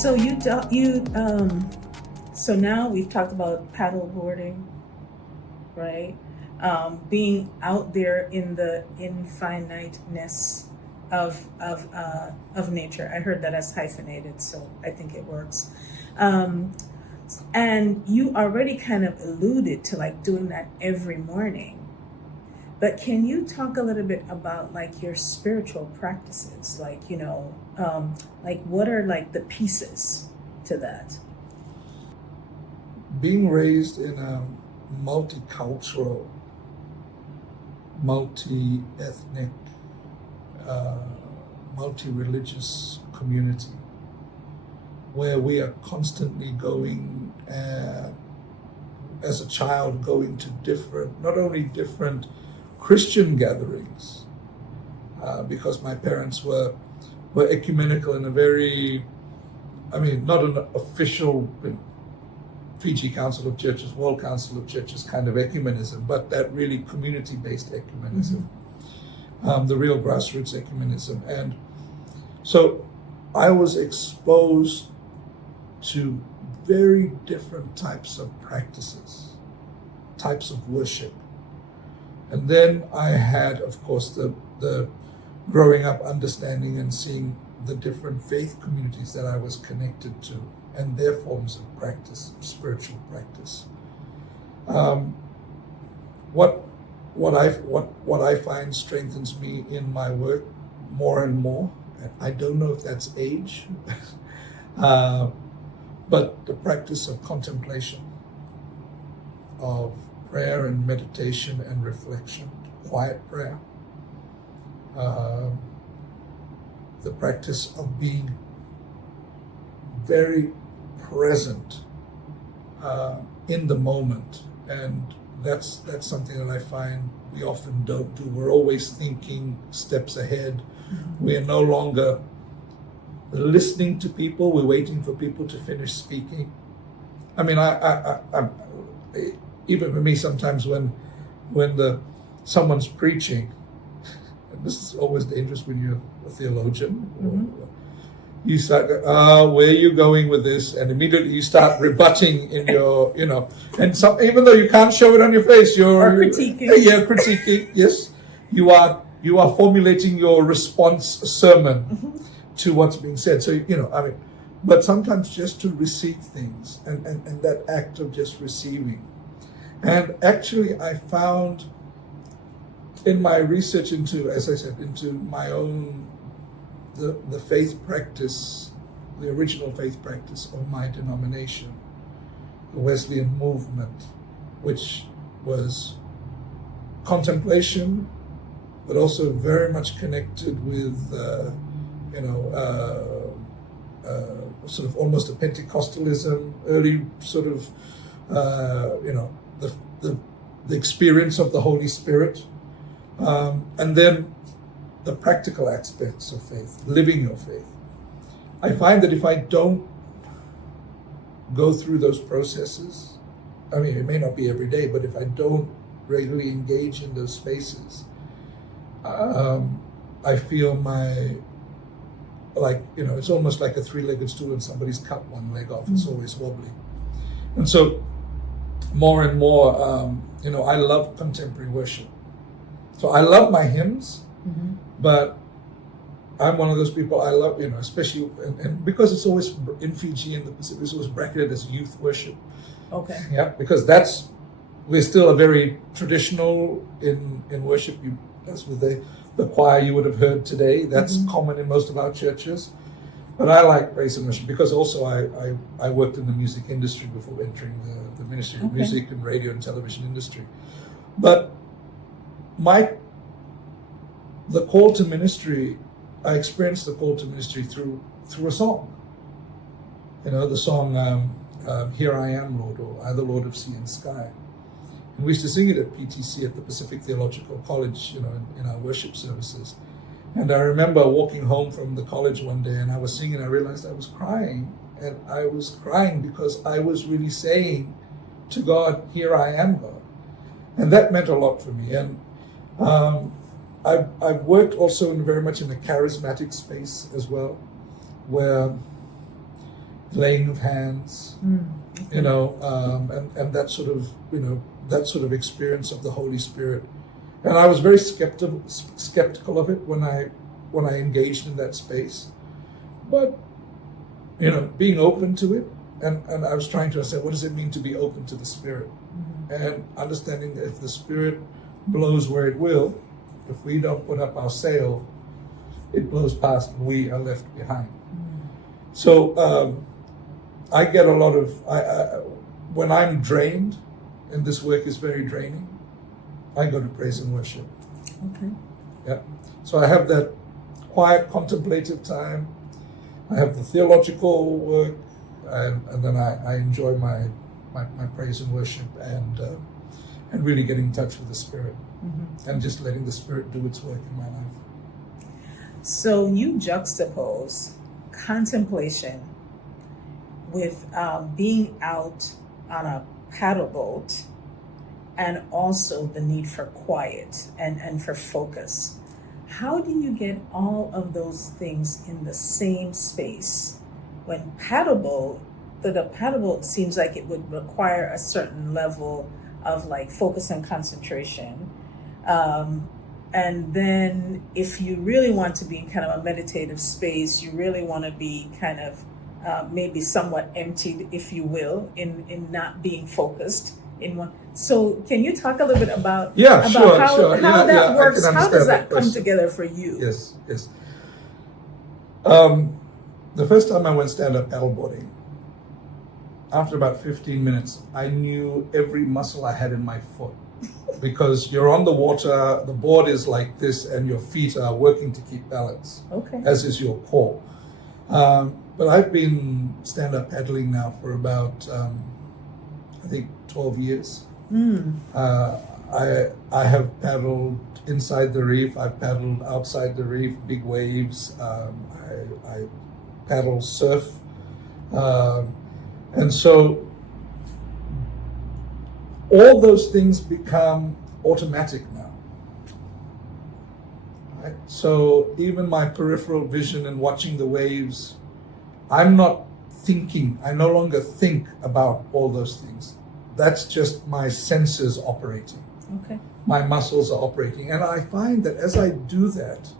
So so now we've talked about paddle boarding, right? Being out there in the infiniteness of nature. I heard that as hyphenated, so I think it works. And you already kind of alluded to like doing that every morning. But can you talk a little bit about like your spiritual practices? Like, like what are like the pieces to that? Being raised in a multicultural, multi-ethnic, multi-religious community where we are constantly going, as a child, going to not only different Christian gatherings, because my parents were ecumenical in a very, not an official Fiji Council of Churches, World Council of Churches kind of ecumenism, but that really community-based ecumenism, the real grassroots ecumenism. And so I was exposed to very different types of practices, types of worship. And then I had, of course, the growing up understanding and seeing the different faith communities that I was connected to and their forms of practice, spiritual practice. What I find strengthens me in my work more and more. I don't know if that's age, but the practice of contemplation, of prayer and meditation and reflection, quiet prayer, the practice of being very present in the moment. And that's something that I find we often don't do. We're always thinking steps ahead. We are no longer listening to people. We're waiting for people to finish speaking. I'm even for me, sometimes when someone's preaching, and this is always dangerous when you're a theologian, you start, where are you going with this? And immediately you start rebutting in your, and even though you can't show it on your face, you're critiquing. Yeah, critiquing. Yes, you are formulating your response sermon to what's being said. So but sometimes just to receive things and that act of just receiving. And actually, I found in my research into, as I said, into my own, the faith practice, the original faith practice of my denomination, the Wesleyan movement, which was contemplation, but also very much connected with, sort of almost a Pentecostalism, early sort of, the experience of the Holy Spirit, and then the practical aspects of faith, living your faith. I find that if I don't go through those processes, it may not be every day, but if I don't regularly engage in those spaces, I feel it's almost like a three-legged stool and somebody's cut one leg off. It's always wobbly. And so more and more, I love contemporary worship. So I love my hymns, but I'm one of those people I love, especially, and because it's always in Fiji and the Pacific, it's always bracketed as youth worship. Okay. Yeah, because we're still a very traditional in worship. That's with the choir you would have heard today. That's common in most of our churches. But I like praise and worship because also I worked in the music industry before entering the ministry of music and radio and television industry. But the call to ministry, I experienced the call to ministry through a song. The song Here I Am, Lord, or I, the Lord of Sea and Sky. And we used to sing it at PTC, at the Pacific Theological College, in our worship services. And I remember walking home from the college one day and I was singing, I realized I was crying. And I was crying because I was really saying to God, here I am, God. And that meant a lot for me. And I've worked also very much in the charismatic space as well, where, laying of hands, Okay. you know, and that sort of, you know, that sort of experience of the Holy Spirit. And I was very skeptical of it when I engaged in that space, but you know, being open to it, and I was trying to understand, what does it mean to be open to the Spirit, and understanding that if the Spirit blows where it will, if we don't put up our sail, it blows past and we are left behind. So I get a lot of, when I'm drained, and this work is very draining, I go to praise and worship. Okay. Yeah. So I have that quiet contemplative time. I have the theological work, and then I enjoy my praise and worship, and really getting in touch with the Spirit, and just letting the Spirit do its work in my life. So you juxtapose contemplation with being out on a paddle boat, and also the need for quiet and for focus. How do you get all of those things in the same space when the paddle boat seems like it would require a certain level of like focus and concentration? And then if you really want to be in kind of a meditative space, you really want to be kind of maybe somewhat emptied, if you will, in not being focused in one. So can you talk a little bit about sure. how that works? How does that come question. together for you? Yes. The first time I went stand-up paddleboarding, after about 15 minutes, I knew every muscle I had in my foot. Because you're on the water, the board is like this, and your feet are working to keep balance, Okay. as is your core. But I've been stand-up paddling now for about, I think, 12 years. I have paddled inside the reef, I've paddled outside the reef, big waves, I paddle surf. And so all those things become automatic now. Right? So even my peripheral vision and watching the waves, I'm not thinking, I no longer think about all those things. That's just my senses operating. Okay. My muscles are operating. And I find that as I do that,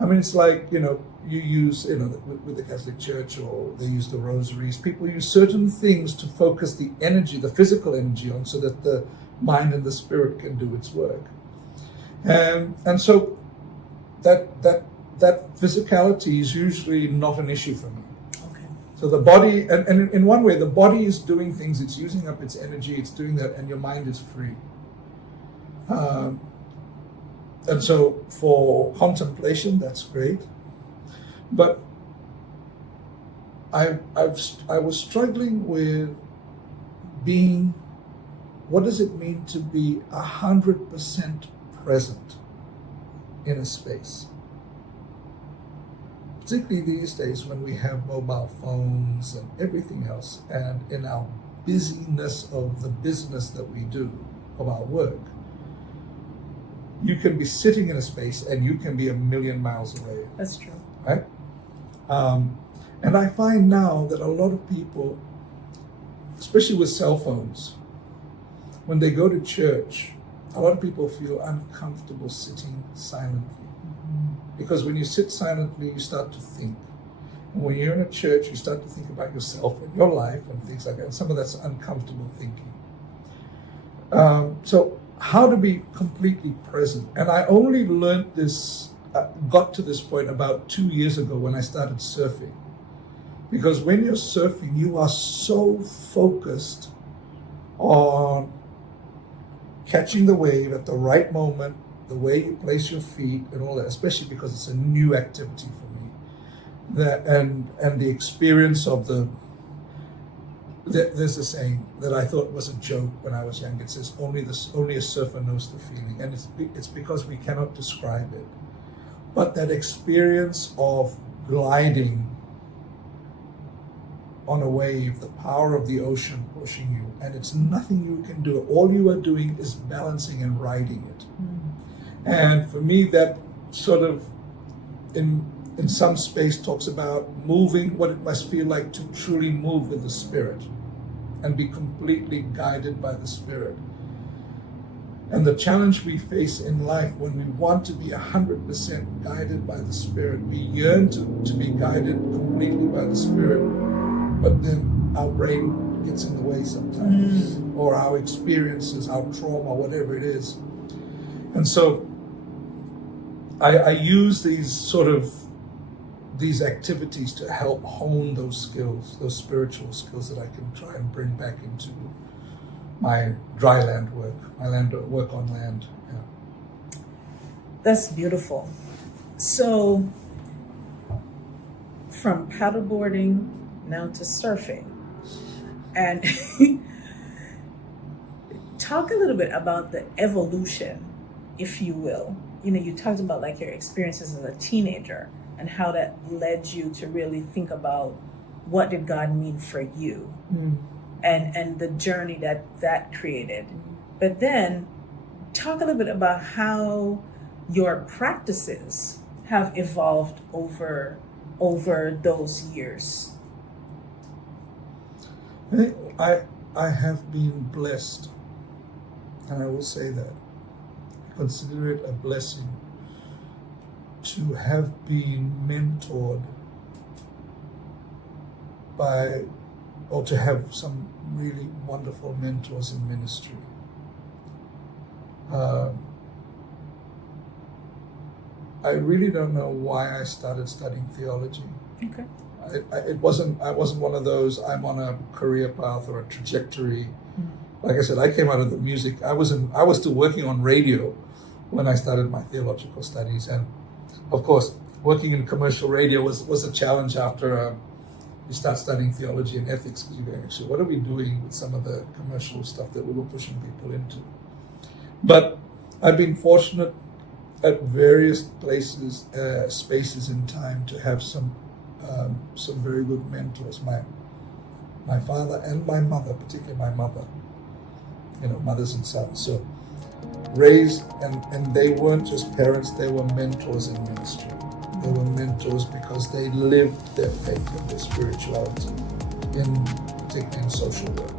I mean, it's like, you know, you use, you know, with the Catholic Church, or they use the rosaries, people use certain things to focus the energy, the physical energy on, so that the mind and the spirit can do its work. And so that physicality is usually not an issue for me. Okay. So the body, and in one way, the body is doing things, it's using up its energy, it's doing that, and your mind is free. And so for contemplation, that's great. But I was struggling with being, what does it mean to be 100% present in a space? Particularly these days when we have mobile phones and everything else, and in our busyness of the business that we do, of our work, you can be sitting in a space and you can be a million miles away. That's true. Right? And I find now that a lot of people, especially with cell phones, when they go to church, a lot of people feel uncomfortable sitting silently. Because when you sit silently, you start to think. And when you're in a church, you start to think about yourself and your life and things like that. And some of that's uncomfortable thinking. So how to be completely present. And I only learned this, got to this point about 2 years ago when I started surfing. Because when you're surfing, you are so focused on catching the wave at the right moment, the way you place your feet and all that, especially because it's a new activity for me. And the experience of there's a saying that I thought was a joke when I was young. It says, only a surfer knows the feeling. And it's because we cannot describe it. But that experience of gliding on a wave, the power of the ocean pushing you, and it's nothing you can do. All you are doing is balancing and riding it. And for me, that sort of in some space talks about moving, what it must feel like to truly move with the Spirit and be completely guided by the Spirit. And the challenge we face in life when we want to be 100% guided by the Spirit, we yearn to be guided completely by the Spirit, but then our brain gets in the way sometimes, or our experiences, our trauma, whatever it is. And so I use these activities to help hone those skills, those spiritual skills that I can try and bring back into my dry land work, my work on land. Yeah. That's beautiful. So, from paddleboarding now to surfing, and talk a little bit about the evolution, if you will. You know, you talked about like your experiences as a teenager and how that led you to really think about what did God mean for you. And the journey that created. But then talk a little bit about how your practices have evolved over those years. I have been blessed, and I will say that. I consider it a blessing to have been mentored by, or to have some really wonderful mentors in ministry. I really don't know why I started studying theology. Okay. I wasn't one of those, I'm on a career path or a trajectory. Like I said, I came out of the music. I was still working on radio when I started my theological studies, and of course, working in commercial radio was a challenge after you start studying theology and ethics, because you're going, actually, what are we doing with some of the commercial stuff that we were pushing people into? But I've been fortunate at various places, spaces in time, to have some very good mentors. My father and my mother, particularly my mother, mothers and sons. So raised, and they weren't just parents, they were mentors in ministry. They were mentors because they lived their faith and their spirituality, particularly in social work.